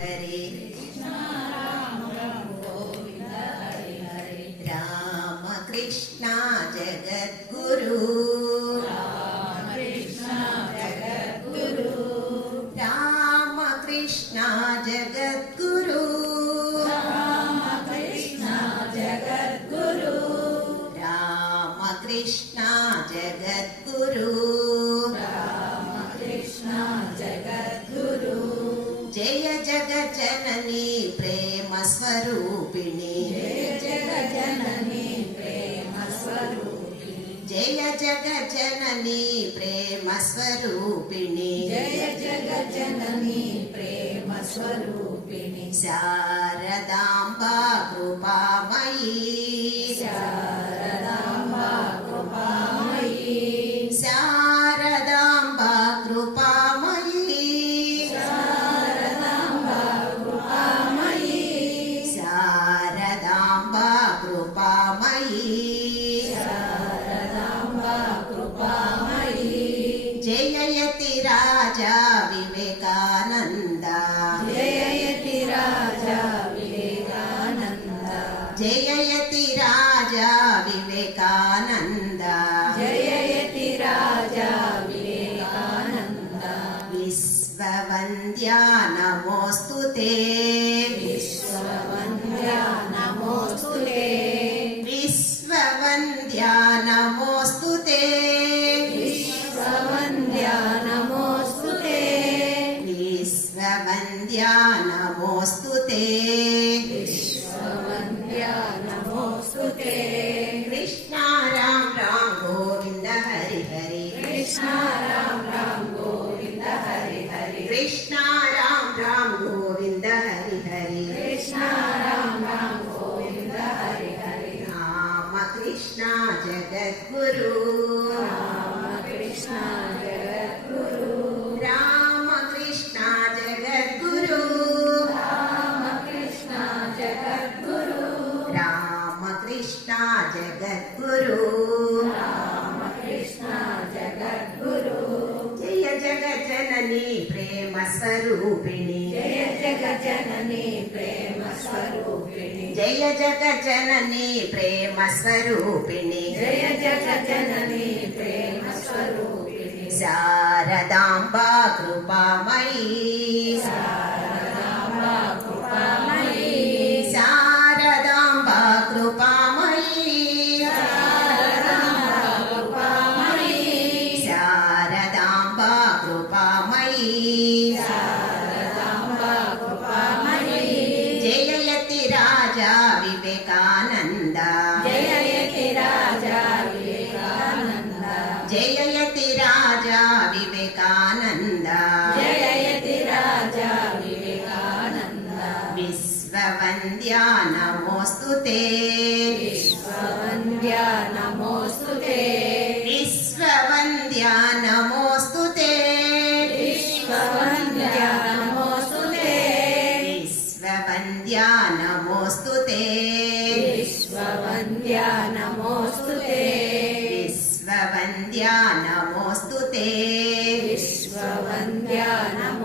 हरे कृष्ण राम राम गोविंद हरे हरे राम कृष्ण जगद्गुरु राम कृष्ण जगद्गुरु राम कृष्ण जगद्गुरु राम कृष्ण जगद्गुरु राम कृष्ण जगद्गुरु राम कृष्ण जगद्गुरु जय जगज्जननी प्रेम स्वरूपिणी जय जगज्जननी प्रेम स्वरूपिणी जय जगज्जननी प्रेम स्वरूपिणी जय जगज्जननी प्रेम स्वरूपिणी शारदाम्बा कृपामयी शारदाम्बा कृपामयी शारदाम्बा कृपामयी शारदाम्बा कृपामयी शारदाम्बा कृपामयी शारदाम्बा कृपामयी जययति राजा विवेकानन्द जययति राजा विवेकानन्द जययति राजा विवेकानन्द जययति राजा विवेकानन्द विश्ववन्द्या नमोऽस्तु ते विश्ववन्द्या नमोऽस्तु ते विश्ववन्द्या नमोऽस्तु ते विश्ववन्द्या नमोऽस्तु ते विश्ववन्द्या नमोऽस्तु ते विश्ववन्द्या नमोऽस्तु ते कृष्ण राम राम गोविन्द हरि हरि कृष्ण राम राम गोविन्द हरि हरि कृष्ण राम राम गोविन्द हरि हरि कृष्ण राम राम गोविन्द हरि हरि राम कृष्ण जगद्गुरु राम कृष्ण जगद्गुरु राम कृष्ण जगद्गुरु राम कृष्ण जगद्गुरु राम कृष्ण जगद्गुरु राम कृष्ण जगद्गुरु जय जगज्जननी प्रेम स्वरूपिणी जय जगज्जननी प्रेम स्वरूपिणी जय जगज्जननी प्रेम स्वरूपिणी जय जगज्जननी प्रेम स्वरूपिणी शारदाम्बा कृपामयी शारदाम्बा कृपामयी शारदाम्बा कृपामयी शारदाम्बा कृपामयी शारदाम्बा कृपामयी शारदाम्बा कृपामयी जययति राजा विवेकानन्द जययति राजा विवेकानन्द जययति राजा विवेकानन्द जययति राजा विवेकानन्द विश्ववन्द्या नमोऽस्तु ते विश्ववन्द्या नमोऽस्तु ते विश्ववन्द्या नमोऽस्तु ते विश्ववन्द्या नमोऽस्तु ते विश्ववन्द्या नमोऽस्तु ते विश्ववन्द्या नमोऽस्तु ते विश्ववन्द्या नमोऽस्तु ते विश्ववन्द्या नमोऽस्तु